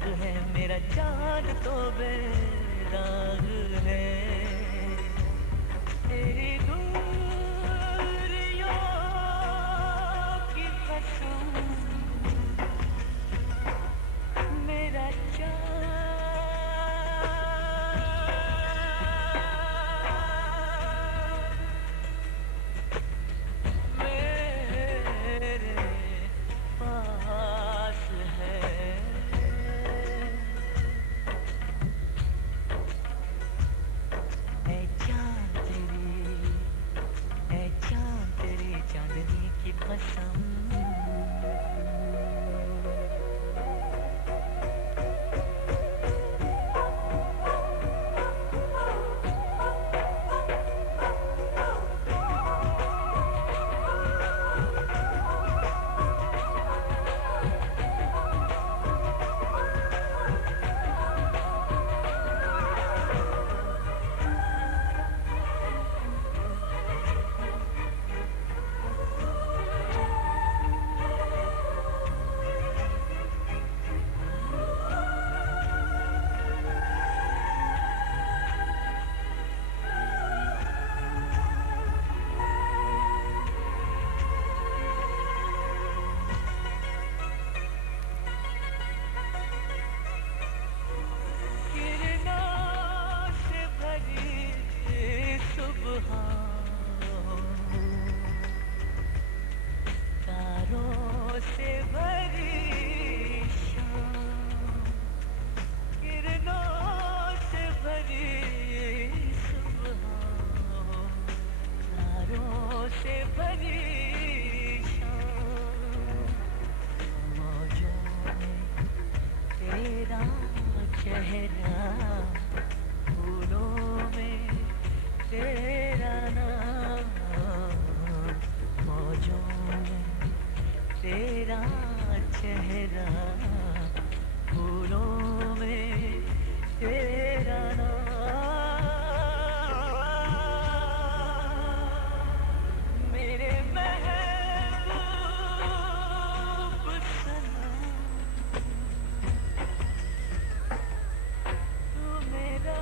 दाग है मेरा चाँद तो बेदाग है। तेरी दूरियों की कसम मेरा मेरे पास है। ऐ चाँद तेरी चांदनी की कसम। तारों से भरी शाम, किरणों से भरी सुबह, तारों से भरी शाम, मौजों में तेरा चेहरा, फूलों में तेरा नाम, मौजों में तेरा चेहरा, फूलों में तेरा नाम, मेरे महबूब सनम, तू मेरा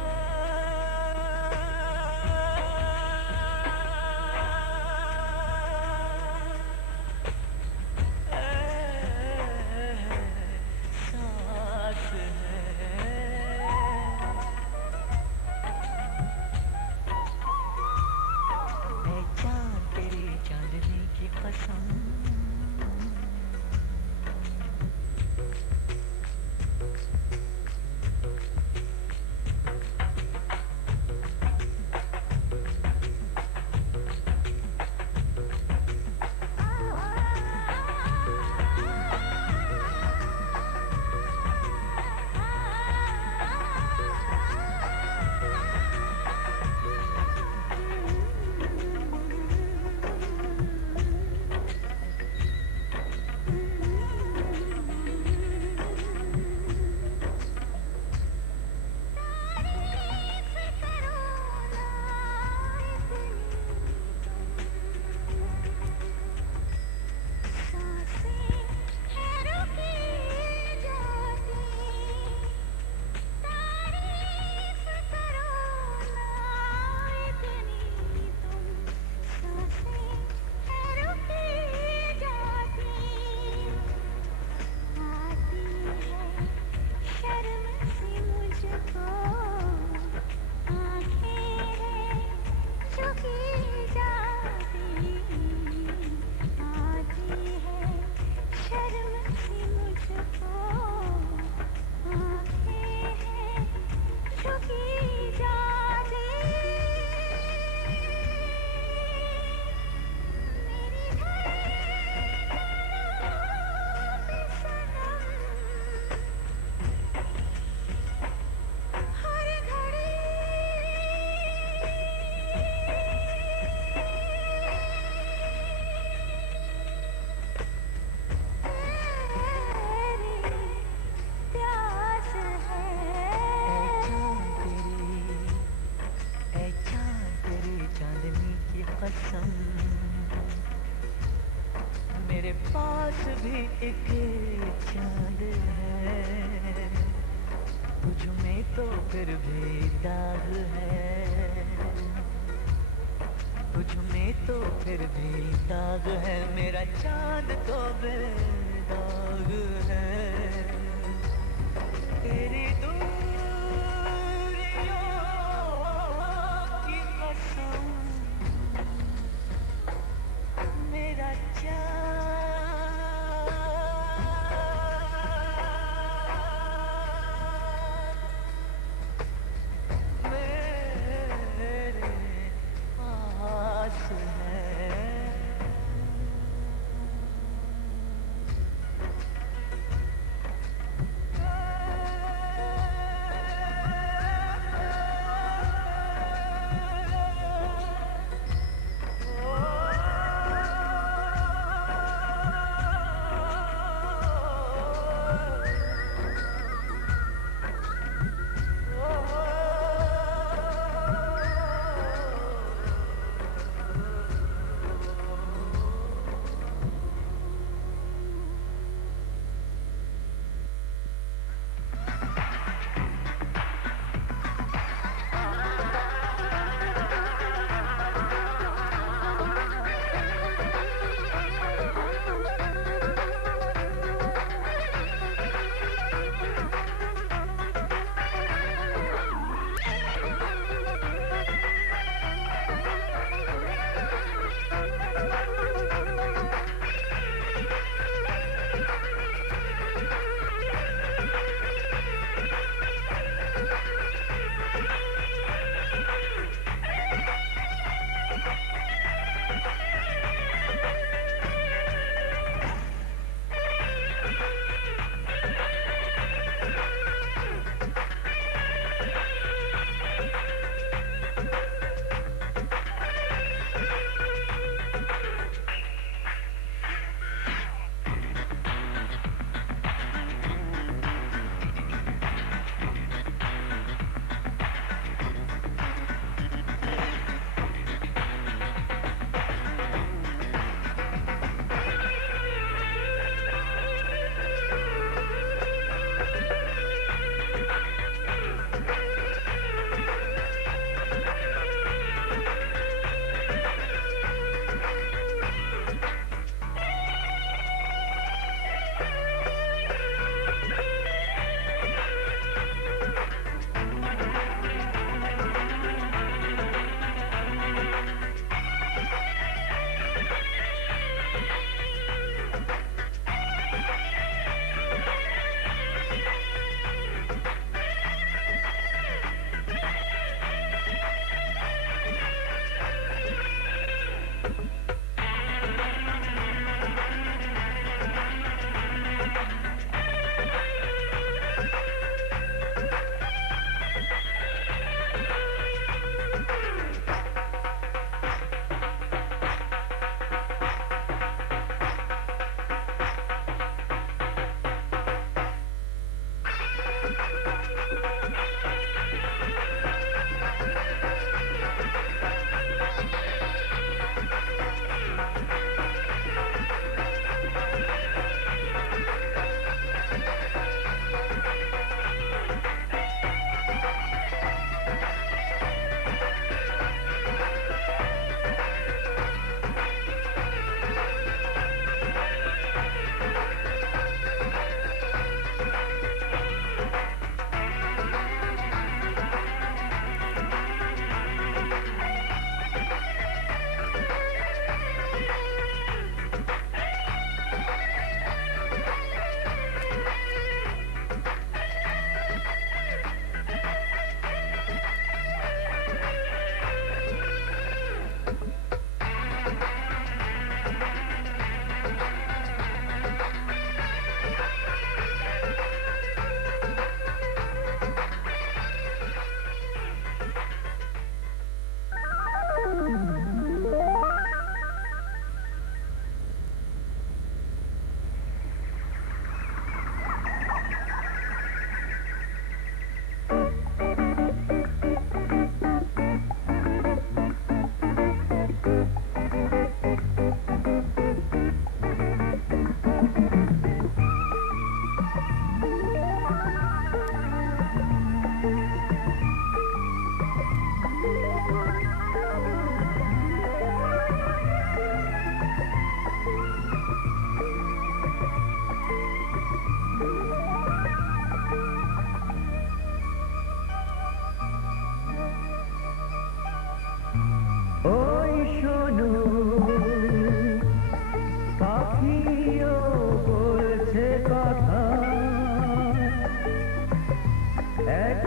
एहसास है। ऐ चाँद तेरी चांदनी की कसम। कसम, मेरे पास भी एक चांद है। तुझ में तो फिर भी दाग है, तुझ में तो फिर भी दाग है, मेरा चांद तो बेदाग है। तेरी दूरियों की कसम मेरा चाँद मेरे पास है।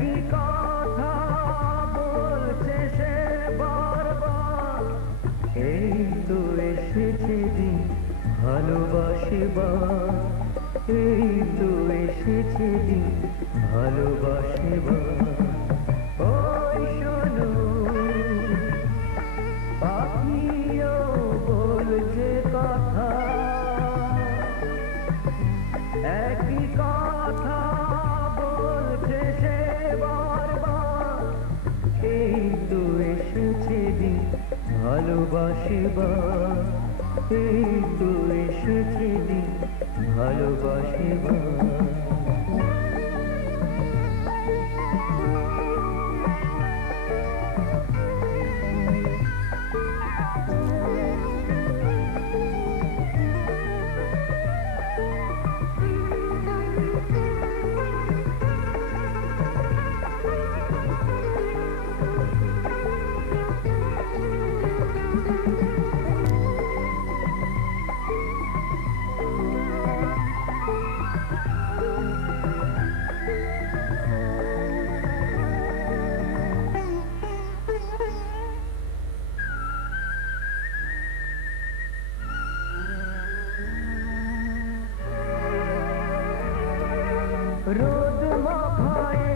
একই কথা বলছে সে বারবার, এই তো এসেছে দিন ভালোবাসিবার, এই তো এসেছে দিন ভালোবাসিবার। ওই শোনো পাখিও বলছে কথা, একই কথা বলছে সে বারবার, এই তো এসেছে দিন ভালোবাসিবার, এই তো এসেছে দিন ভালোবাসিবার। রোদ মাখায়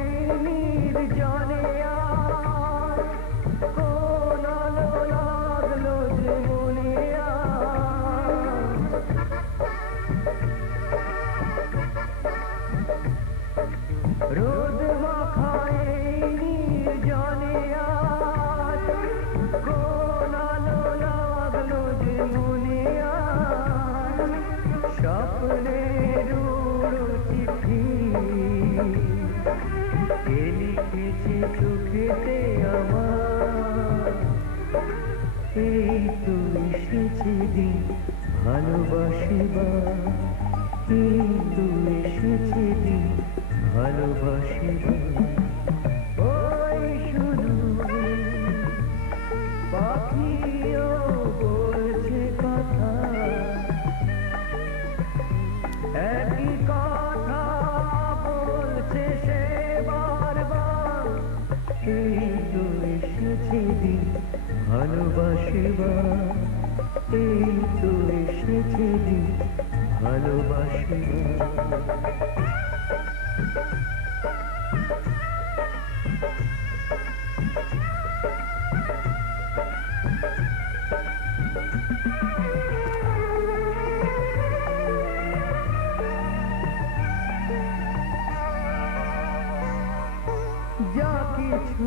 নির্জনে আর কোন আলো লাগলো যে মনে আর, রোদ মাখায় নির্জনে আর কোন আলো লাগলো যে মনে আর, স্বপ্নের উড়ো চিঠি কে লিখেছে চোখেতে আমার, এই তো এসেছে দিন ভালোবাসিবার, এই তো এসেছে দিন ভালোবাসিবার। ওই শুধু পাখিও বলছে কথা, একই কথা বলছে সে বারবার, এই তো এসেছে দিন ভালোবাসিবার, এই তো এসেছে দিন ভালোবাসিবার। যা কিছু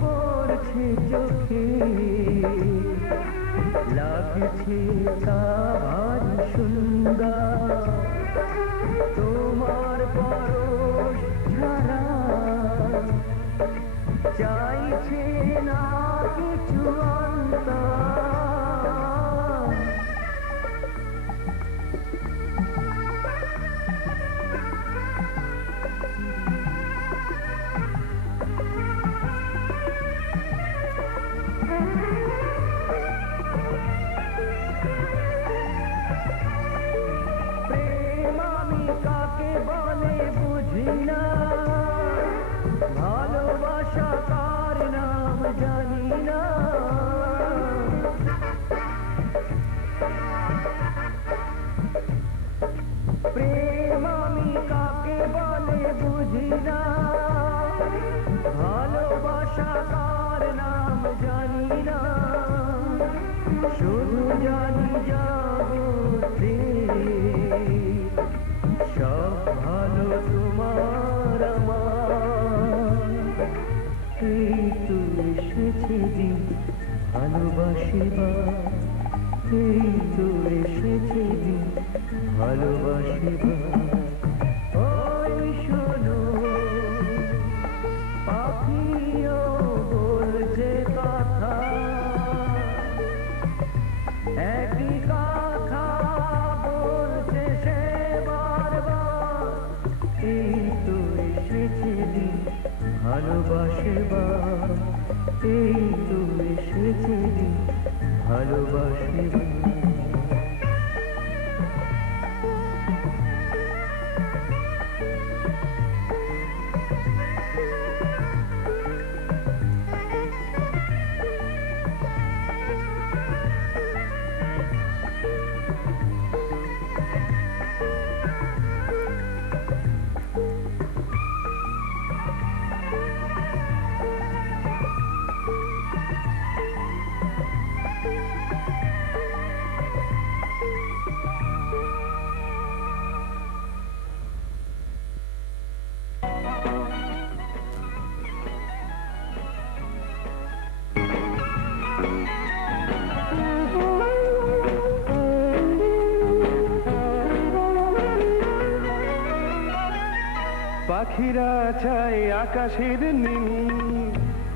পড়ছে চোখে লাগছে তা ভারী সুন্দর, তোমার পরশ ছাড়া চাইছে না কিছু অন্তর। প্রেম আমি কাকে বলে বুঝি না, ভালোবাসা কার নাম জানি না, প্রেম আমি কাকে বলে বুঝি না, ভালোবাসা কার নাম জানি না, শুধু জানি জগতে সব ভালো তোমার আমার, এই তো এসেছে দিন ভালোবাসিবার, এই তো এসেছে দিন ভালোবাসিবার। ওই শোনো পাখিও বলছে কথা, একই কথা বলছে সে বারবার, এই তো এসেছে দিন ভালোবাসিবার, এই তো এসেছে দিন ভালোবাসিবার। চাই আকাশের নীল,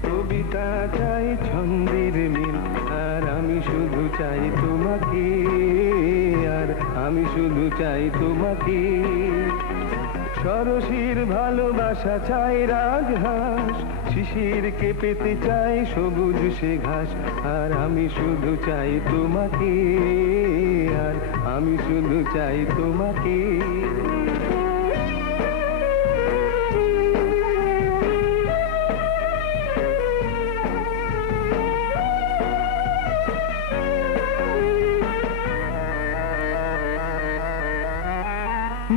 কবিতা চাই ছন্দের মিল, আর আমি শুধু চাই তোমাকে, আর আমি শুধু চাই তোমাকে। সরসীর ভালোবাসা চাই রাজহাঁস, শিশিরকে পেতে চাই সবুজ সে ঘাস, আর আমি শুধু চাই তোমাকে, আর আমি শুধু চাই তোমাকে।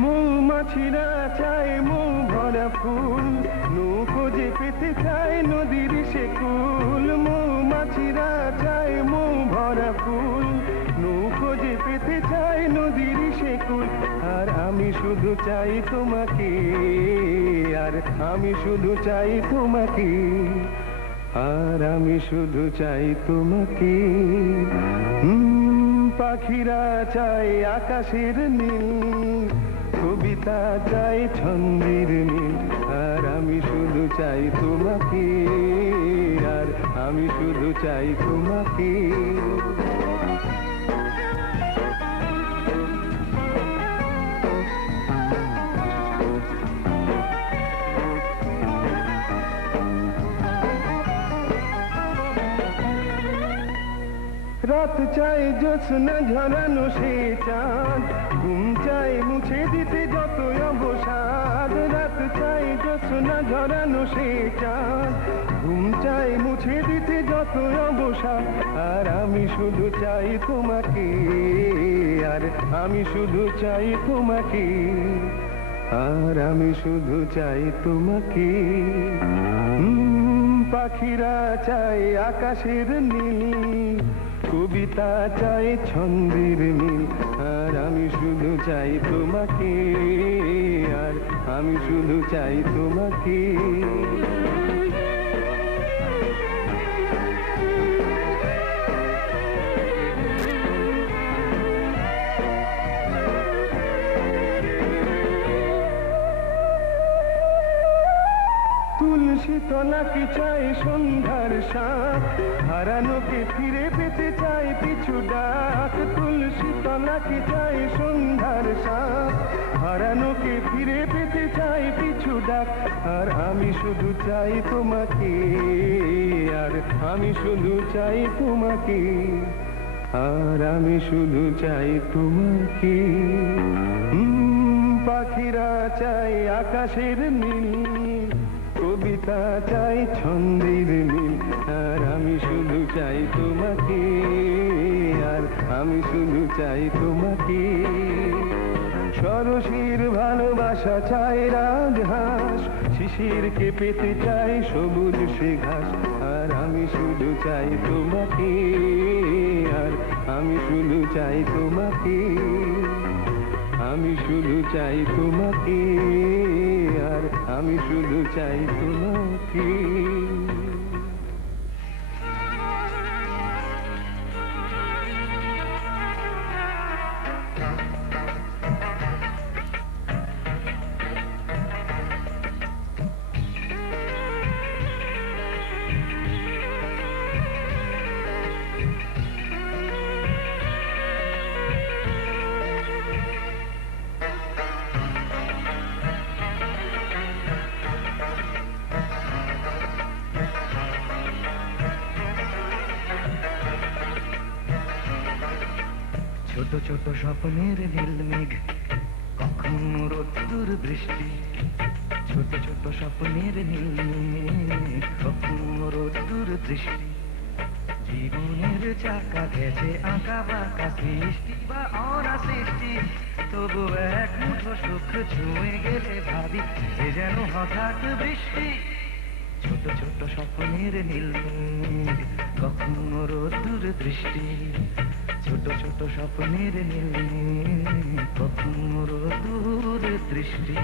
মৌমাছিরা চায় মৌ ভরা ফুল, নৌকো যে পেতে চায় নদীর সে কুল। মৌমাছিরা চায় মৌ ভরা ফুল, নৌকো যে পেতে চায় নদীর সে কুল, আর আমি শুধু চাই তোমাকে, আর আমি শুধু চাই তোমাকে, আর আমি শুধু চাই তোমাকে। পাখিরা চায় আকাশের নীল, কবিতা চাই ছন্দের মিল, আর আমি শুধু চাই তোমাকে, আর আমি শুধু চাই তোমাকে। রাত চাই জ্যোৎস্না ঝরানো সে চাঁদ, ঘুম চাই মুছে দিতে যত অবসাদ। রাত চাই জ্যোৎস্না ঝরানো সে চাঁদ, ঘুম চাই মুছে দিতে যত অবসাদ, আর আমি শুধু চাই তোমাকে, আর আমি শুধু চাই তোমাকে, আর আমি শুধু চাই তোমাকে। পাখিরা চাই আকাশের নীল, কবিতা চাই ছন্দের মিল, আর আমি শুধু চাই তোমাকে, আর আমি শুধু চাই তোমাকে। তুলসী তলাকে চাই সন্ধ্যার শাক, হারানোকে ফিরে পেতে চাই পিছু ডাক। তুলসী তলাকে চাই সন্ধ্যার শাক, হারানোকে ফিরে পেতে চাই পিছু ডাক, আর আমি শুধু চাই তোমাকে, আর আমি শুধু চাই তোমাকে, আর আমি শুধু চাই তোমাকে। পাখিরা চাই আকাশের নীল, কবিতা চাই ছন্দের মিল, আর আমি শুধু চাই তোমাকে, আর আমি শুধু চাই তোমাকে। সরসীর ভালোবাসা চাই রাজহাঁস, শিশিরকে পেতে চাই সবুজ সে ঘাস, আর আমি শুধু চাই তোমাকে, আর আমি শুধু চাই তোমাকে, আমি শুধু চাই তোমাকে, আর আমি শুধু চাই তোমাকে। ছোট ছোট স্বপ্নের নীল মেঘ, কখনো রোদ্দুর বৃষ্টি। ছোট ছোট স্বপ্নের নীল মেঘ, কখনো রোদ্দুর দৃষ্টি। জীবনের চাকা গেছে আঁকা বাঁকা, সৃষ্টি বা অনা সৃষ্টি, তবু এক মুঠো সুখ ছুঁয়ে গেলে ভাবি এ যেন হঠাৎ বৃষ্টি। ছোট ছোট স্বপ্নের নীল মেঘ, কখনো রোদ্দুর দৃষ্টি। ছোট ছোট স্বপ্নের নীল মেঘ, কখনো রোদ্দুর দৃষ্টি।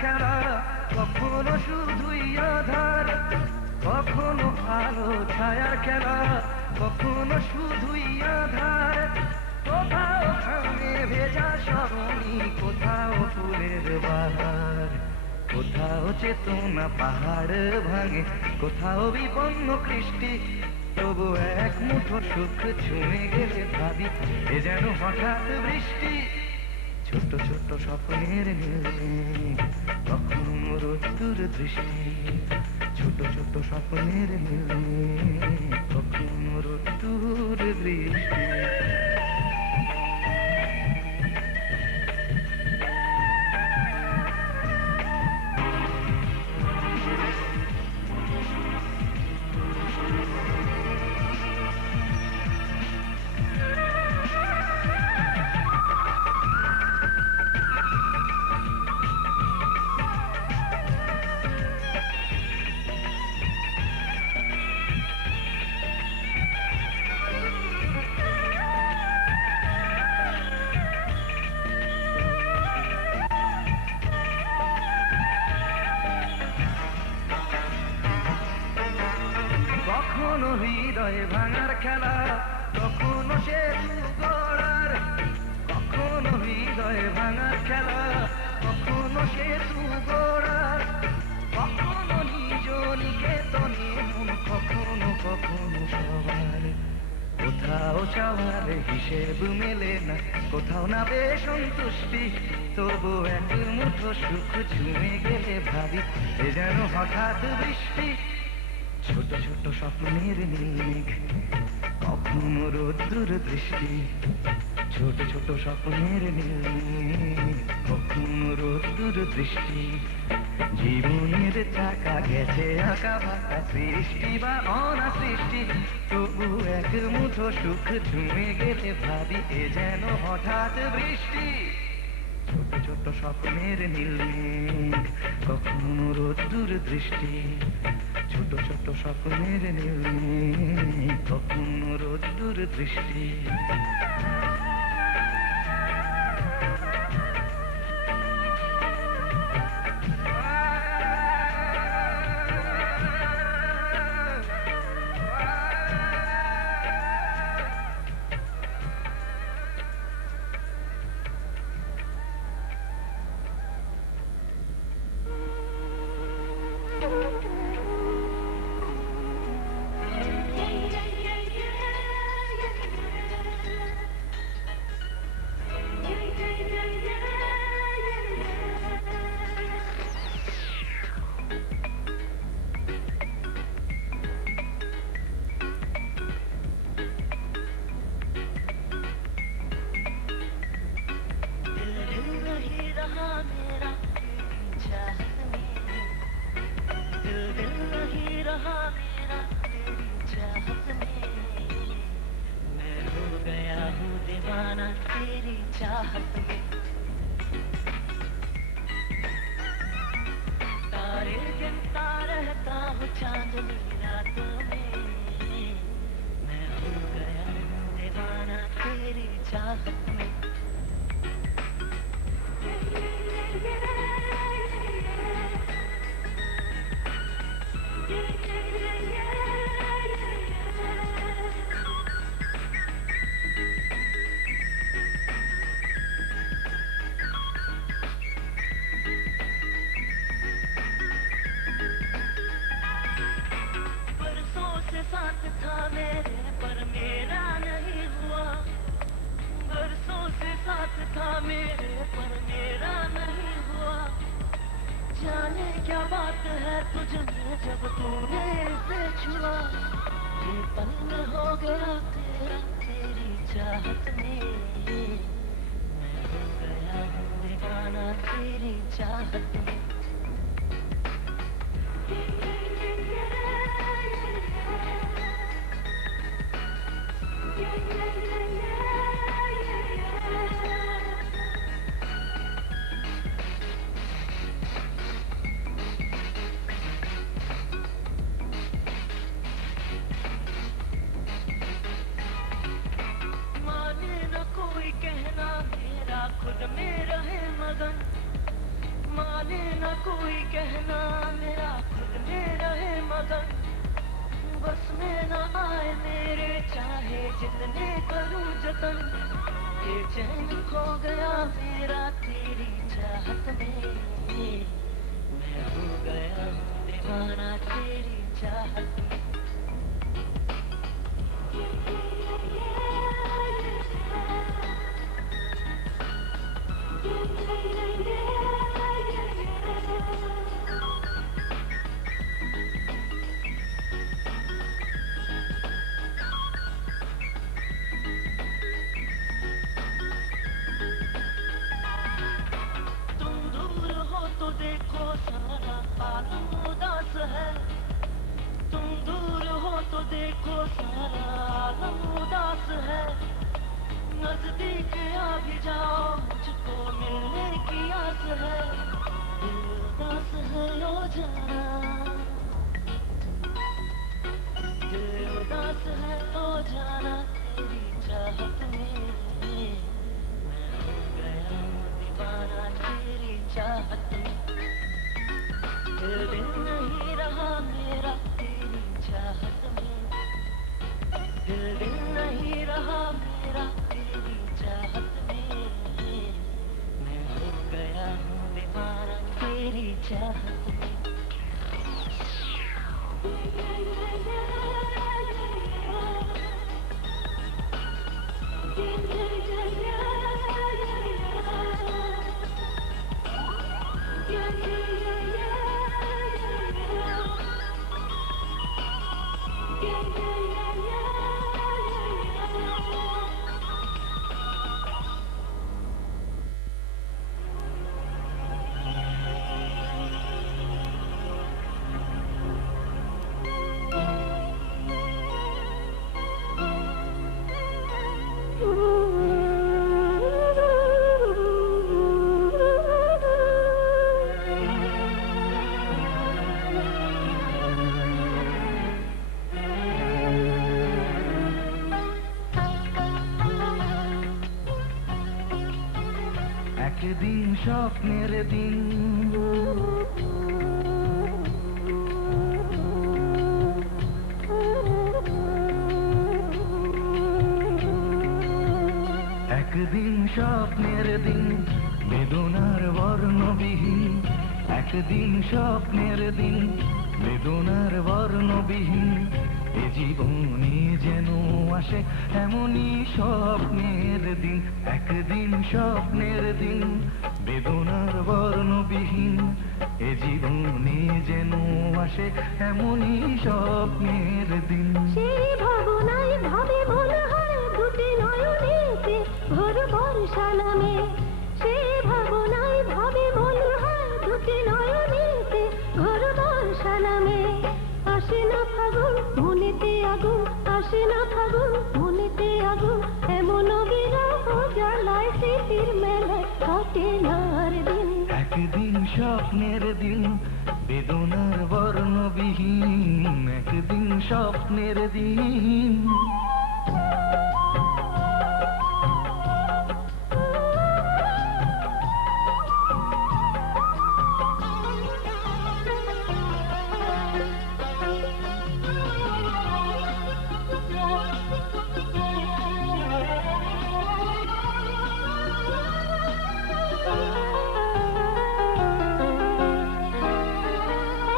খেলা, কখনো শুধুই আধার, কখনো আলো ছায়ার খেলা, কখনো শুধুই আধার। কোথাও থামে ভেজা স্মরণী, কোথাও ফুলের বাহার, কোথাও চেতনা পাহাড় ভাঙে, কোথাও বিপন্ন কৃষ্টি। তবু এক মুঠো সুখ ছুঁয়ে গেলে ভাবি এ যেন হঠাৎ বৃষ্টি। ছোট ছোট স্বপ্নের নীল, কখনো রোদ্দুর দৃষ্টি। ছোট ছোট স্বপ্নের নীল, কখনো রোদ্দুর দৃষ্টি। কখনো হৃদয় ভাঙার খেলা, কখনো সেতু গড়ার, কখনো হৃদয় ভাঙার খেলা, কখনো সেতু গড়ার, কখনো নিজ নিকেতনে মন, কখনো কখনো সবার। কোথাও চাওয়ার হিসেব মেলে না, কোথাও না বেশ সন্তুষ্টি। তবু এক মুঠো সুখ ছুঁয়ে গেলে ভাবি এ যেন হঠাৎ বৃষ্টি। ছোট ছোট স্বপ্নের মেঘ, কখনো রোদ্দুর দৃষ্টি। ছোট ছোট স্বপ্নের মেঘ, কখনো রোদ্দুর দৃষ্টি। জীবনের চাকা গেছে আঁকা বাঁকা, সৃষ্টি বা অনা সৃষ্টি। তবু এক মুঠো সুখ ছুঁয়ে গেলে ভাবি এ যেন হঠাৎ বৃষ্টি। ছোট ছোট স্বপ্নের নীল মেঘ, কখনো রোদ্দুর দৃষ্টি। ছোট ছোট স্বপ্নের নীল মেঘ, কখনো রোদ্দুর দৃষ্টি। खुद में रहे मगन, माने न कोई कहना मेरा खुद में रहे मगन, बस में न आए मेरे चाहे जितने करूं जतन, ये चैन खो गया मेरा तेरी चाहत में, मैं हो गया दीवाना तेरी चाहत में। तुम दूर हो तो देखो सारा आलम उदास है, तुम दूर हो तो देखो सारा आलम उदास है, नजदीक आ भी जाओ मुझको मिलने की आस है, दिल उदास है लो जाना, दिल उदास है लो जाना तेरी चाहत में, मैं हो गया दीवाना तेरी चाहत में, दिल नहीं रहा मेरा तेरी चाहत में, दिल नहीं रहा मेरा तेरी चाहत में, मैं हो गया हूँ दीवाना तेरी चाहत में। একদিন স্বপ্নের দিন, একদিন স্বপ্নের দিন বেদনার বর্ণবিহীন, একদিন স্বপ্নের দিন বেদনার বর্ণবিহীন, এ জীবনে যেন আসে এমনই স্বপ্নের দিন, একদিন স্বপ্নের দিন বেদনার বর্ণবিহীন, এ জীবনে যেন আসে এমনই স্বপ্নের দিন। সেই ভাবনায় ভাবে মনে হয় দুটি নয়নেতে ভোর বর্ষা নামে, সেই ভাবনায় ভাবে মনে হয় দুটি নয়নেতে ভোর বর্ষা নামে, আসে না ফাগুন মনেতে আগুন, আসে না ফাগুন মনেতে আগুন, এমন বিরহ জ্বালায় স্মৃতির মেলায় কাটে না আর দিন। একদিন স্বপ্নের দিন বেদনার বর্ণবিহীন, একদিন স্বপ্নের দিন।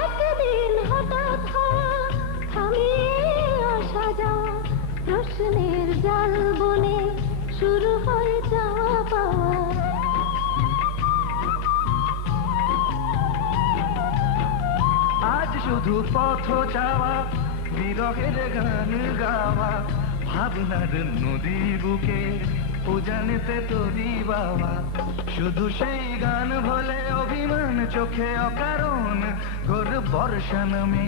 একদিন হঠাৎ হওয়া থামিয়ে আসা যাওয়া, প্রশ্নের জাল বনে শুরু হয় যাওয়া পাওয়া, আজ শুধু পথ চাওয়া, বিরহের গান গাওয়া, ভাবনার নদী বুকে উজানেতে তরি বাবা, শুধু সেই গান বলে অভিমান চোখে অকারণ ঘোর বর্ষা নামে,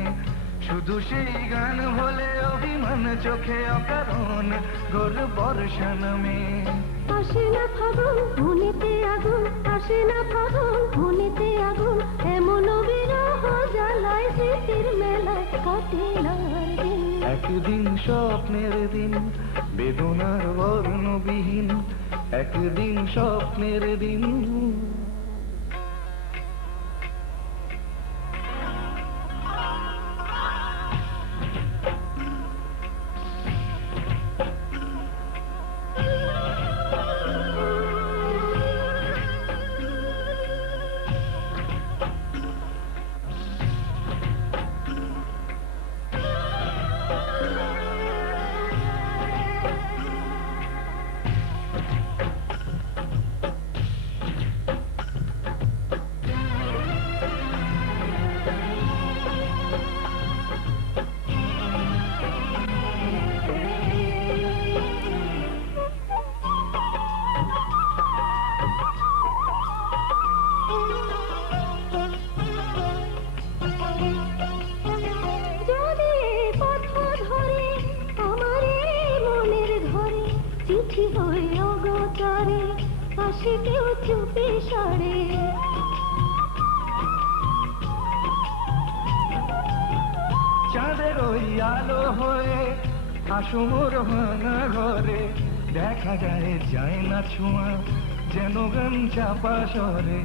শুধু সেই গান বলে অভিমান চোখে অকারণ ঘোর বর্ষা নামে। আসে না ফাগুন মনেতে আগুন, আসে না ফাগুন মনেতে আগুন, এমন বিরহ জ্বালায় স্মৃতির মেলায় কাটে না আর দিন। একদিন স্বপ্নের দিন বেদনার বর্ণবিহীন, একদিন স্বপ্নের দিন। হাসে কেউ চুপে সরে। চাঁদের ওই আলো হয়ে আসো মোর ভাঙা ঘরে, দেখা যায় না ছোঁয়া যেন গান চাপা স্বরে,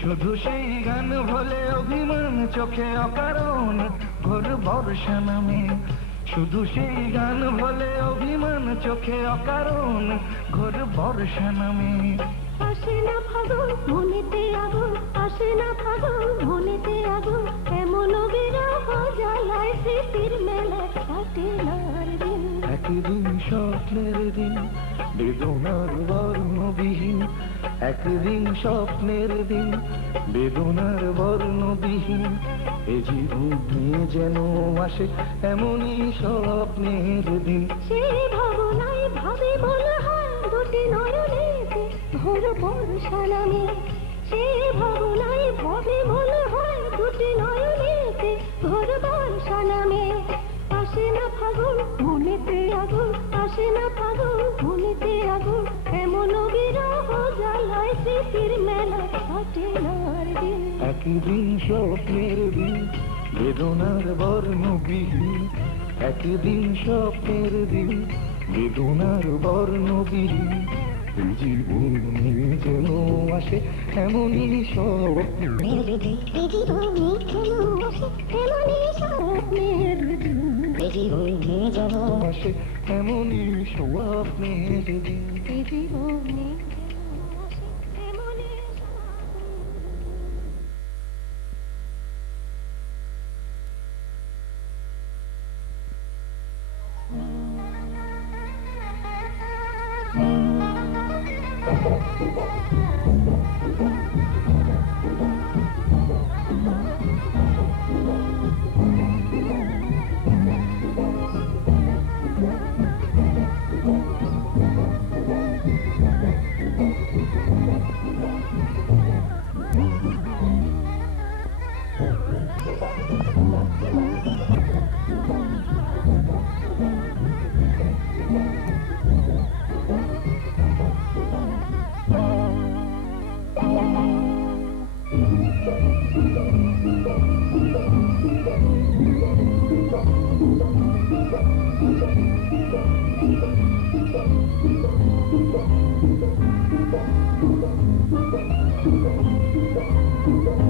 শুধু সেই গান বলে অভিমান চোখে অকারণ ঘোর বর্ষা নামে, শুধু সেই গান বলে অভিমান চোখে অকারণ ঘোর বর্ষা নামে। আসে না ফাগুন মনেতে আগুন, আসে না ফাগুন মনেতে আগুন, এমন বিরহ জ্বালায় স্মৃতির মেলা কাটে না আর দিন। একদিন স্বপ্নের দিন বেদনার বর্ণবিহীন, একদিন স্বপ্নের দিন বেদনার বর্ণবিহীন, এ জীবনে যেন আসে এমনই স্বপ্নের দিন। সেই ভাবনায় ভাবে মনে হয় দুটি নয়নেতে ঘোর বর্ষা নামে, সেই ভাবনায় ভাবে মনে হয় দুটি নয়নেতে ঘোর বর্ষা নামে। আসে না ফাগুন মনেতে আগুন, আসে না ফাগুন মনেতে আগুন, এমন বিরহ জ্বালায় স্মৃতির মেলা কাটে না আর দিন। একদিন স্বপ্নের দিন বেদনার বর্ণবিহীন, একদিন স্বপ্নের দিন বেদনার বর্ণবিহীন, এই জীবনে যেন আসে এমনই স্বপ্নের দিন। এই জীবনে যেন আসে এমনই স্বপ্নের দিন, এই জীবনে যেন আসে এমনই স্বপ্নের দিন। এই জীবনে যেন আসে এমনই Thank you.